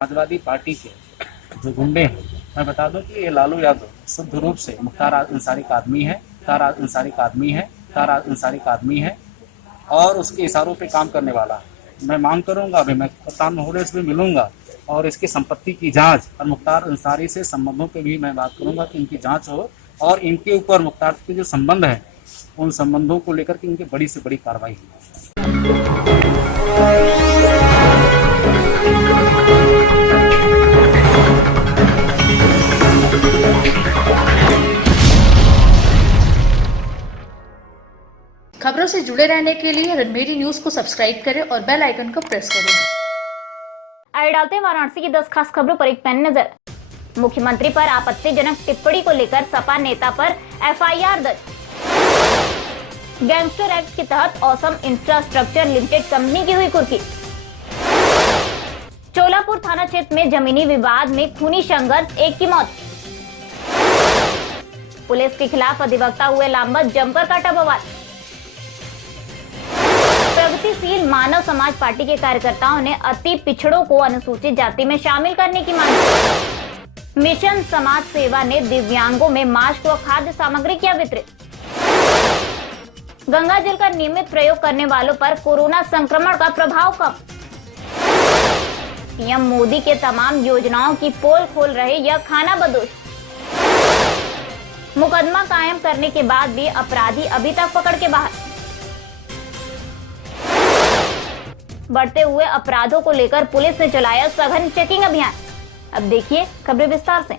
Samajwadi party के जो गुंडे हैं, मैं बता दूं कि ये लालू यादव शुद्ध रूप से मुख्तार अंसारी का आदमी है और उसके इशारों पे काम करने वाला है। मैं मांग करूंगा, अभी मैं कप्तान महोदय से भी मिलूंगा और इसकी संपत्ति की जांच और मुख्तार अंसारी से संबंधों पे भी मैं बात करूंगा कि इनकी जांच हो और इनके ऊपर मुख्तार के जो संबंध है उन संबंधों को लेकर के इनकी बड़ी से बड़ी कार्रवाई हो। खबरों से जुड़े रहने के लिए रणबीर न्यूज को सब्सक्राइब करें और बेल आइकन को प्रेस करें। आइए डालते हैं वाराणसी की 10 खास खबरों पर एक पैन नजर। मुख्यमंत्री पर आपत्तिजनक टिप्पणी को लेकर सपा नेता पर एफआईआर दर्ज। गैंगस्टर एक्ट के तहत ऑसम इंफ्रास्ट्रक्चर लिमिटेड कंपनी की हुई कुर्की। चोलापुर थाना क्षेत्र में जमीनी विवाद में खूनी संघर्ष, एक की मौत। पुलिस के खिलाफ अधिवक्ता हुए लामबंद, जमकर काटा बवाल। प्रगतिशील मानव समाज पार्टी के कार्यकर्ताओं ने अति पिछड़ों को अनुसूचित जाति में शामिल करने की मांग की। मिशन समाज सेवा ने दिव्यांगों में मास्क व खाद्य सामग्री किया वितरित। गंगा जल का नियमित प्रयोग करने वालों पर कोरोना संक्रमण का प्रभाव कम। पीएम मोदी के तमाम योजनाओं की पोल खोल रहे यह खानाबदोश। मुकदमा कायम करने के बाद भी अपराधी अभी तक पकड़ के बाहर। बढ़ते हुए अपराधों को लेकर पुलिस ने चलाया सघन चेकिंग अभियान। अब देखिए खबरें विस्तार से।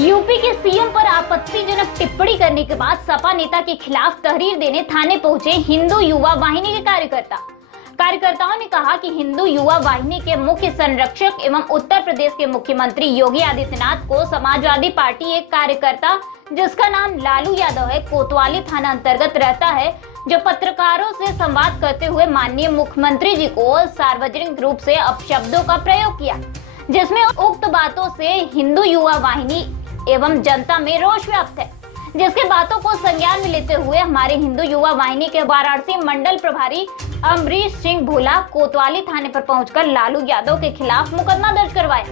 यूपी के सीएम पर आपत्तिजनक टिप्पणी करने के बाद सपा नेता के खिलाफ तहरीर देने थाने पहुंचे हिंदू युवा वाहिनी के कार्यकर्ताओं ने कहा कि हिंदू युवा वाहिनी के मुख्य संरक्षक एवं उत्तर प्रदेश के मुख्यमंत्री योगी आदित्यनाथ को समाजवादी पार्टी एक कार्यकर्ता जिसका नाम लालू यादव है, कोतवाली थाना अंतर्गत रहता है, जो पत्रकारों से संवाद करते हुए माननीय मुख्यमंत्री जी को सार्वजनिक रूप से अपशब्दों का प्रयोग किया, जिसमें उक्त बातों से हिंदू युवा वाहिनी एवं जनता में रोष व्याप्त है। जिसके बातों को संज्ञान में लेते हुए हमारे हिंदू युवा वाहिनी के वाराणसी मंडल प्रभारी अमरीश सिंह भोला कोतवाली थाने पर पहुंचकर लालू यादव के खिलाफ मुकदमा दर्ज करवाया,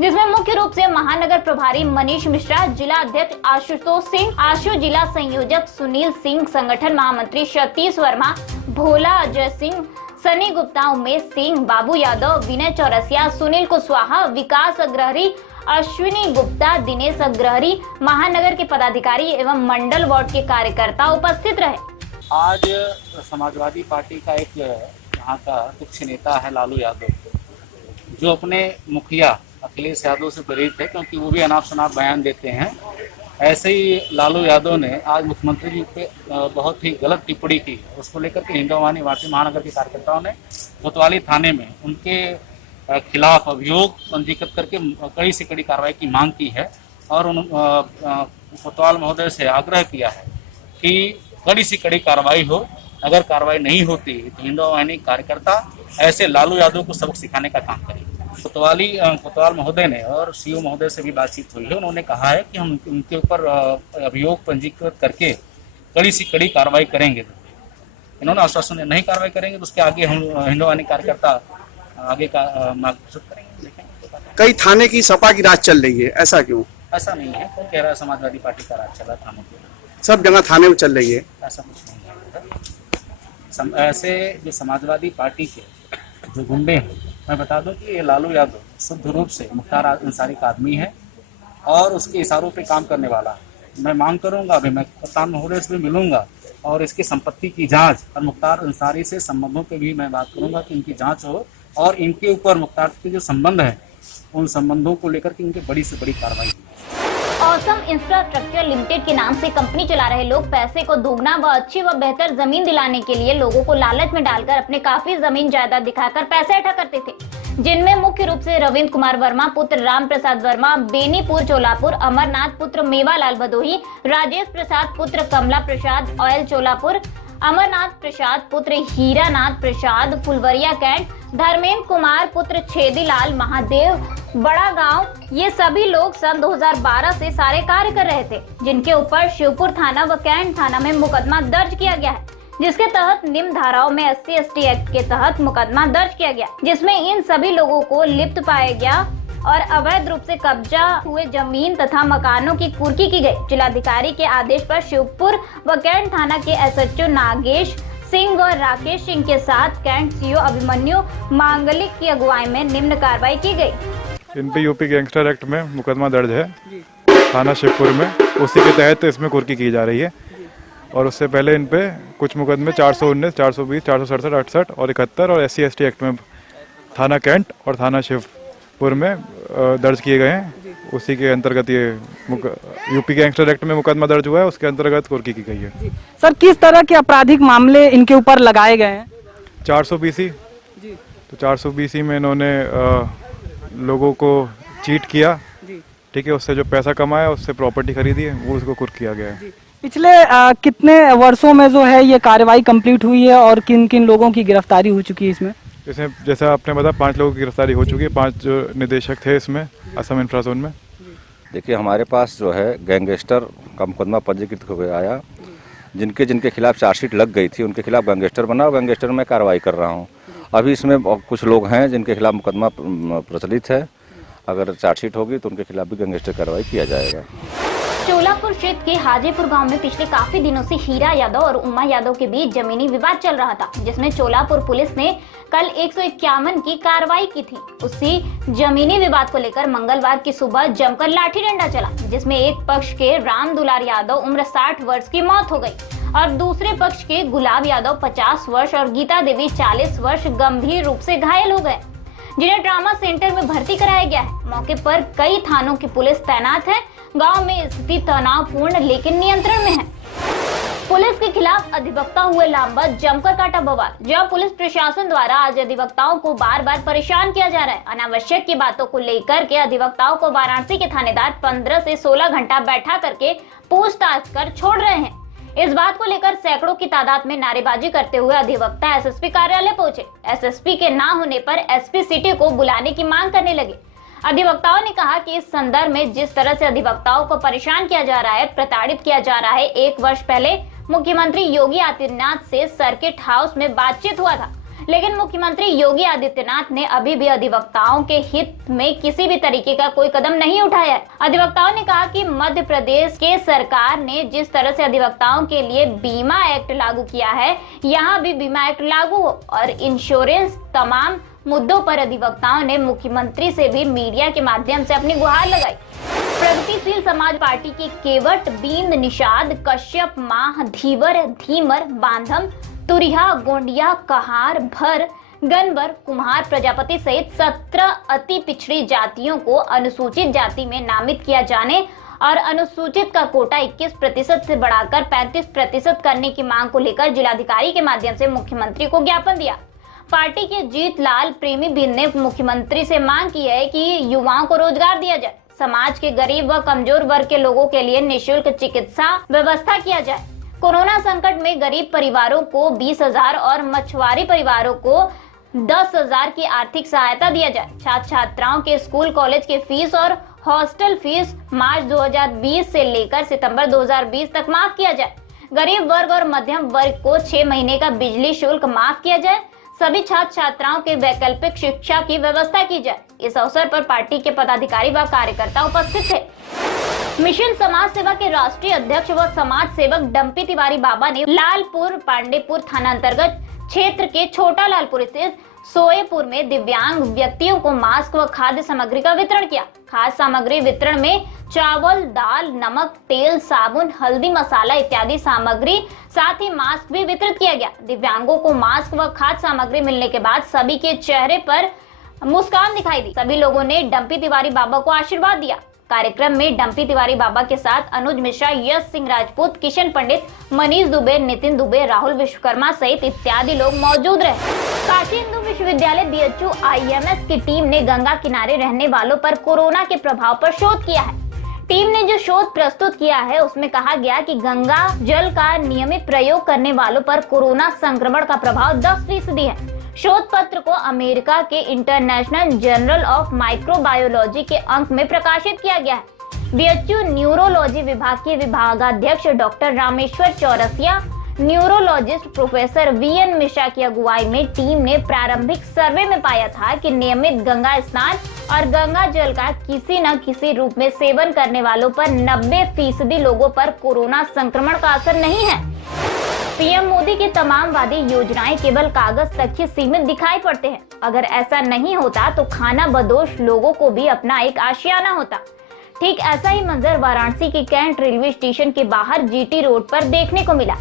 जिसमें मुख्य रूप से महानगर प्रभारी मनीष मिश्रा, जिला अध्यक्ष आशुतोष सिंह, आशु जिला संयोजक सुनील सिंह, संगठन महामंत्री सतीश वर्मा, भोला अजय सिंह, सनी गुप्ता, उमेश सिंह, बाबू यादव, विनय चौरसिया, सुनील कुशवाहा, विकास अग्रहरी, अश्विनी गुप्ता, दिनेश अग्रहरी, महानगर के पदाधिकारी एवं मंडल वार्ड के कार्यकर्ता उपस्थित रहे। आज समाजवादी पार्टी का एक यहाँ का मुख्य नेता है लालू यादव, जो अपने मुखिया अखिलेश यादव से प्रेरित है, क्योंकि वो भी अनाप शनाप बयान देते हैं। ऐसे ही लालू यादव ने आज मुख्यमंत्री जी पे बहुत ही गलत टिप्पणी की है। उसको लेकर के हिंदू वाहिनी वाराणसी महानगर के कार्यकर्ताओं ने कोतवाली थाने में उनके खिलाफ अभियोग पंजीकृत करके कड़ी से कड़ी कार्रवाई की मांग की है और कोतवाल महोदय से आग्रह किया है कि कड़ी से कड़ी कार्रवाई हो। अगर कार्रवाई नहीं होती तो हिंदू वाहिनी कार्यकर्ता ऐसे लालू यादव को सबक सिखाने का काम करेंगे। कोतवाल महोदय ने और सीओ महोदय से भी बातचीत हुई है। उन्होंने कहा है कि हम उनके ऊपर अभियोग पंजीकृत करके कड़ी से कड़ी कार्रवाई करेंगे। इन्होंने आश्वासन नहीं कार्रवाई करेंगे तो उसके आगे हम हिंदू वाहिनी कार्यकर्ता आगे का मार्गदर्शन करेंगे। कई थाने की सपा की राज चल रही है, ऐसा क्यों? ऐसा नहीं है, कौन कह रहा है समाजवादी पार्टी का राज चल रहा है थानों पे? सब जगह थाने में चल रही है। ऐसा कुछ नहीं है। ऐसे जो समाजवादी पार्टी के जो गुंडे हैं, मैं बता दूं कि ये लालू यादव शुद्ध रूप से मुख्तार अंसारी का आदमी है और उसके इशारों पे काम करने वाला है। मैं मांग करूंगा, अभी मैं कप्तान महोदय से भी मिलूंगा और इसकी संपत्ति की जांच और मुख्तार अंसारी से संबंधों पे भी मैं बात करूंगा कि इनकी जांच हो और इनके ऊपर मुख्तार के जो संबंध है उन संबंधों को लेकर के इनकी बड़ी से बड़ी कार्रवाई हो। ऑसम इंफ्रास्ट्रक्चर लिमिटेड के नाम से कंपनी चला रहे लोग पैसे को दोगुना व अच्छी व बेहतर जमीन दिलाने के लिए लोगों को लालच में डालकर अपने काफी जमीन जायदाद दिखाकर पैसे इकट्ठा करते थे, जिनमें मुख्य रूप से रविंद्र कुमार वर्मा पुत्र राम प्रसाद वर्मा, बेनीपुर चोलापुर, अमरनाथ पुत्र मेवालाल भदोही, राजेश प्रसाद पुत्र कमला प्रसाद ऑयल चोलापुर, अमरनाथ प्रसाद पुत्र हीरानाथ प्रसाद फुलवरिया कैंट, धर्मेंद्र कुमार पुत्र छेदीलाल महादेव बड़ा गांव, ये सभी लोग सन 2012 से सारे कार्य कर रहे थे, जिनके ऊपर शिवपुर थाना व कैंट थाना में मुकदमा दर्ज किया गया है, जिसके तहत निम्न धाराओं में SC/ST एक्ट के तहत मुकदमा दर्ज किया गया, जिसमें इन सभी लोगों को लिप्त पाया गया और अवैध रूप से कब्जा हुए जमीन तथा मकानों की कुर्की की गई। जिलाधिकारी के आदेश पर शिवपुर व कैंट थाना के SHO नागेश सिंह व राकेश सिंह के साथ कैंट CO अभिमन्यु मांगलिक की अगुवाई में निम्न कार्रवाई की गई। इन पे यूपी गैंगस्टर एक्ट में मुकदमा दर्ज है थाना शिवपुर में, उसी के तहत इसमें कुर्की की जा रही है। और उससे पहले इन पे कुछ मुकदमे 419, 420, 467, 68 और 71 और SC/ST एक्ट में थाना कैंट और थाना शिवपुर में दर्ज किए गए हैं। उसी के अंतर्गत ये यूपी गैंगस्टर एक्ट में मुकदमा दर्ज हुआ है, उसके अंतर्गत कुर्की की गई है। सर, किस तरह के आपराधिक मामले इनके ऊपर लगाए गए हैं? 420 तो 420 में इन्होंने लोगों को चीट किया, ठीक है, उससे जो पैसा कमाया उससे प्रॉपर्टी खरीदी है, वो उसको कुर्क किया गया है। पिछले कितने वर्षों में जो है ये कार्रवाई कंप्लीट हुई है और किन किन लोगों की गिरफ्तारी हो चुकी है इसमें? इसमें जैसा आपने बताया 5 लोगों की गिरफ्तारी हो चुकी है, 5 जो निदेशक थे इसमें असम इंफ्राजोन में। देखिए, हमारे पास जो है गैंगस्टर का मुकदमा पंजीकृत हो गया आया, जिनके खिलाफ चार्जशीट लग गई थी उनके खिलाफ गैंगस्टर बना और गैंगस्टर में कार्रवाई कर रहा हूँ। अभी इसमें कुछ लोग हैं जिनके खिलाफ मुकदमा प्रचलित है, अगर चार्जशीट होगी तो उनके खिलाफ भी गैंगस्टर कार्रवाई किया जाएगा। चोलापुर क्षेत्र के हाजीपुर गांव में पिछले काफी दिनों से हीरा यादव और उमा यादव के बीच जमीनी विवाद चल रहा था, जिसमें चोलापुर पुलिस ने कल 151 की कार्रवाई की थी। उसी जमीनी विवाद को लेकर मंगलवार की सुबह जमकर लाठी डंडा चला, जिसमें एक पक्ष के राम दुलार यादव उम्र 60 वर्ष की मौत हो गई और दूसरे पक्ष के गुलाब यादव 50 वर्ष और गीता देवी 40 वर्ष गंभीर रूप से घायल हो गए, जिन्हें ट्रामा सेंटर में भर्ती कराया गया है। मौके पर कई थानों की पुलिस तैनात है। गांव में स्थिति तनावपूर्ण लेकिन नियंत्रण में है। पुलिस के खिलाफ अधिवक्ता हुए लामबंद, जमकर काटा बवाल। जब पुलिस प्रशासन द्वारा आज अधिवक्ताओं को बार बार परेशान किया जा रहा है, अनावश्यक की बातों को लेकर के अधिवक्ताओं को वाराणसी के थानेदार 15 से 16 घंटा बैठा करके पूछताछ कर छोड़ रहे हैं। इस बात को लेकर सैकड़ों की तादाद में नारेबाजी करते हुए अधिवक्ता SSP कार्यालय पहुंचे। SSP के ना होने पर SP सिटी को बुलाने की मांग करने लगे। अधिवक्ताओं ने कहा कि इस संदर्भ में जिस तरह से अधिवक्ताओं को परेशान किया जा रहा है, प्रताड़ित किया जा रहा है। 1 वर्ष पहले मुख्यमंत्री योगी आदित्यनाथ से सर्किट हाउस में बातचीत हुआ था, लेकिन मुख्यमंत्री योगी आदित्यनाथ ने अभी भी अधिवक्ताओं के हित में किसी भी तरीके का कोई कदम नहीं उठाया है। अधिवक्ताओं ने कहा कि मध्य प्रदेश के सरकार ने जिस तरह से अधिवक्ताओं के लिए बीमा एक्ट लागू किया है, यहाँ भी बीमा एक्ट लागू हो और इंश्योरेंस तमाम मुद्दों पर अधिवक्ताओं ने मुख्यमंत्री से भी मीडिया के माध्यम से अपनी गुहार लगाई। प्रगतिशील समाज पार्टी की केवट, बींद, निषाद, कश्यप, माह, धीवर, धीमर, बांधम, तुरिया, गोंडिया, कहार, भर, गनबर, कुम्हार, प्रजापति सहित 17 अति पिछड़ी जातियों को अनुसूचित जाति में नामित किया जाने और अनुसूचित का कोटा 21% से बढ़ाकर 35% करने की मांग को लेकर जिलाधिकारी के माध्यम से मुख्यमंत्री को ज्ञापन दिया। पार्टी के जीत लाल प्रेमी बिन ने मुख्यमंत्री से मांग की है कि युवाओं को रोजगार दिया जाए, समाज के गरीब व कमजोर वर्ग के लोगों के लिए निःशुल्क चिकित्सा व्यवस्था किया जाए। कोरोना संकट में गरीब परिवारों को 20,000 और मछुआरी परिवारों को 10,000 की आर्थिक सहायता दिया जाए। छात्र छात्राओं के स्कूल कॉलेज के फीस और हॉस्टल फीस मार्च 2020 से लेकर सितंबर 2020 तक माफ किया जाए। गरीब वर्ग और मध्यम वर्ग को 6 महीने का बिजली शुल्क माफ किया जाए। सभी छात्र छात्राओं के वैकल्पिक शिक्षा की व्यवस्था की जाए। इस अवसर पर पार्टी के पदाधिकारी व कार्यकर्ता उपस्थित थे। मिशन समाज सेवा के राष्ट्रीय अध्यक्ष व समाज सेवक डंपी तिवारी बाबा ने लालपुर पांडेपुर थाना अंतर्गत क्षेत्र के छोटा लालपुर स्थित सोएपुर में दिव्यांग व्यक्तियों को मास्क व खाद्य सामग्री का वितरण किया। खाद्य सामग्री वितरण में चावल, दाल, नमक, तेल, साबुन, हल्दी, मसाला इत्यादि सामग्री, साथ ही मास्क भी वितरित किया गया। दिव्यांगों को मास्क व खाद्य सामग्री मिलने के बाद सभी के चेहरे पर मुस्कान दिखाई दी। सभी लोगों ने डंपी तिवारी बाबा को आशीर्वाद दिया। कार्यक्रम में डंपी तिवारी बाबा के साथ अनुज मिश्रा, यश सिंह राजपूत, किशन पंडित, मनीष दुबे, नितिन दुबे, राहुल विश्वकर्मा सहित इत्यादि लोग मौजूद रहे। काशी हिंदू विश्वविद्यालय BHU IMS की टीम ने गंगा किनारे रहने वालों पर कोरोना के प्रभाव पर शोध किया है। टीम ने जो शोध प्रस्तुत किया है उसमें कहा गया कि गंगा जल का नियमित प्रयोग करने वालों पर कोरोना संक्रमण का प्रभाव 10% है। शोध पत्र को अमेरिका के इंटरनेशनल जर्नल ऑफ माइक्रोबायोलॉजी के अंक में प्रकाशित किया गया है। BHU न्यूरोलॉजी विभाग के विभागाध्यक्ष doctor Rameshwar Chaurasia, neurologist professor VN Mishra की अगुवाई में टीम ने प्रारंभिक सर्वे में पाया था कि नियमित गंगा स्नान और गंगा जल का किसी न किसी रूप में सेवन करने वालों पर 90% लोगों पर कोरोना संक्रमण का असर नहीं है। पीएम मोदी की तमाम वादी योजनाएं केवल कागज तक ही सीमित दिखाई पड़ते हैं। अगर ऐसा नहीं होता तो खाना बदोश लोगों को भी अपना एक आशियाना होता। ठीक ऐसा ही मंजर वाराणसी के कैंट रेलवे स्टेशन के बाहर जीटी रोड पर देखने को मिला।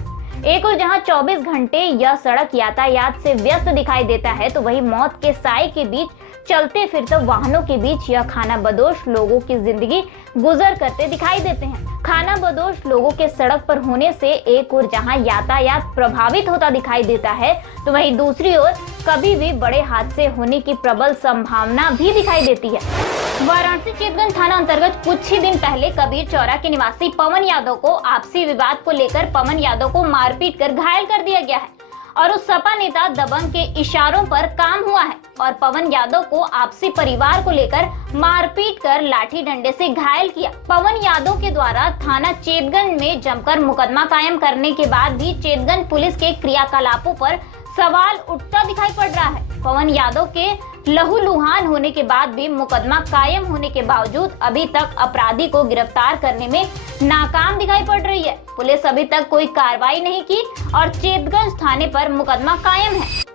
एक और जहां 24 घंटे यह सड़क यातायात से व्यस्त दिखाई देता है, तो वही मौत के साए के बीच चलते फिरते वाहनों के बीच यह खाना बदोश लोगों की जिंदगी गुजर करते दिखाई देते हैं। खाना बदोश लोगों के सड़क पर होने से एक और जहां यातायात प्रभावित होता दिखाई देता है, तो वहीं दूसरी ओर कभी भी बड़े हादसे होने की प्रबल संभावना भी दिखाई देती है। वाराणसी चेतगंज थाना अंतर्गत कुछ ही दिन पहले कबीर चौरा के निवासी पवन यादव को आपसी विवाद को लेकर पवन यादव को मारपीट कर घायल कर दिया गया है और उस सपा नेता दबंग के इशारों पर काम हुआ है और पवन यादव को आपसी परिवार को लेकर मारपीट कर लाठी डंडे से घायल किया। पवन यादव के द्वारा थाना चेतगंज में जमकर मुकदमा कायम करने के बाद भी चेतगंज पुलिस के क्रियाकलापों पर सवाल उठता दिखाई पड़ रहा है। पवन यादव के लहूलुहान होने के बाद भी मुकदमा कायम होने के बावजूद अभी तक अपराधी को गिरफ्तार करने में नाकाम दिखाई पड़ रही है। पुलिस अभी तक कोई कार्रवाई नहीं की और चेतगंज थाने पर मुकदमा कायम है।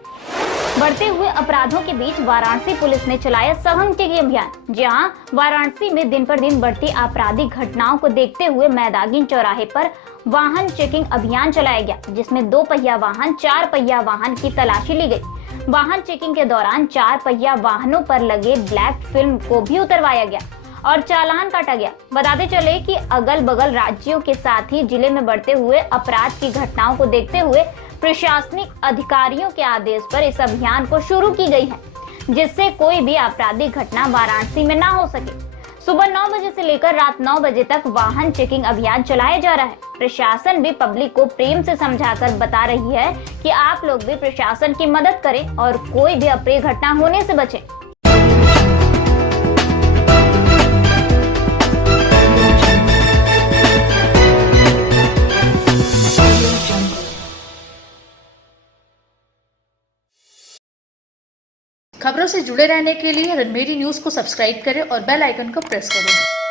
बढ़ते हुए अपराधों के बीच वाराणसी पुलिस ने चलाया सघन चेकिंग अभियान, जहां वाराणसी में दिन पर दिन बढ़ती आपराधिक घटनाओं को देखते हुए मैदागिन चौराहे पर वाहन चेकिंग अभियान चलाया गया, जिसमें 2 पहिया वाहन 4 पहिया वाहन की तलाशी ली गई। वाहन चेकिंग के दौरान 4 पहिया वाहनों पर लगे ब्लैक फिल्म को भी उतरवाया गया और चालान काटा गया। बताते चले कि अगल बगल राज्यों के साथ ही जिले में बढ़ते हुए अपराध की घटनाओं को देखते हुए प्रशासनिक अधिकारियों के आदेश पर इस अभियान को शुरू की गई है, जिससे कोई भी आपराधिक घटना वाराणसी में ना हो सके। सुबह 9 बजे से लेकर रात 9 बजे तक वाहन चेकिंग अभियान चलाया जा रहा है। प्रशासन भी पब्लिक को प्रेम से समझाकर बता रही है कि आप लोग भी प्रशासन की मदद करें और कोई भी अप्रिय घटना होने से बचें। खबरों से जुड़े रहने के लिए रणमेरी न्यूज़ को सब्सक्राइब करें और बेल आइकन को प्रेस करें।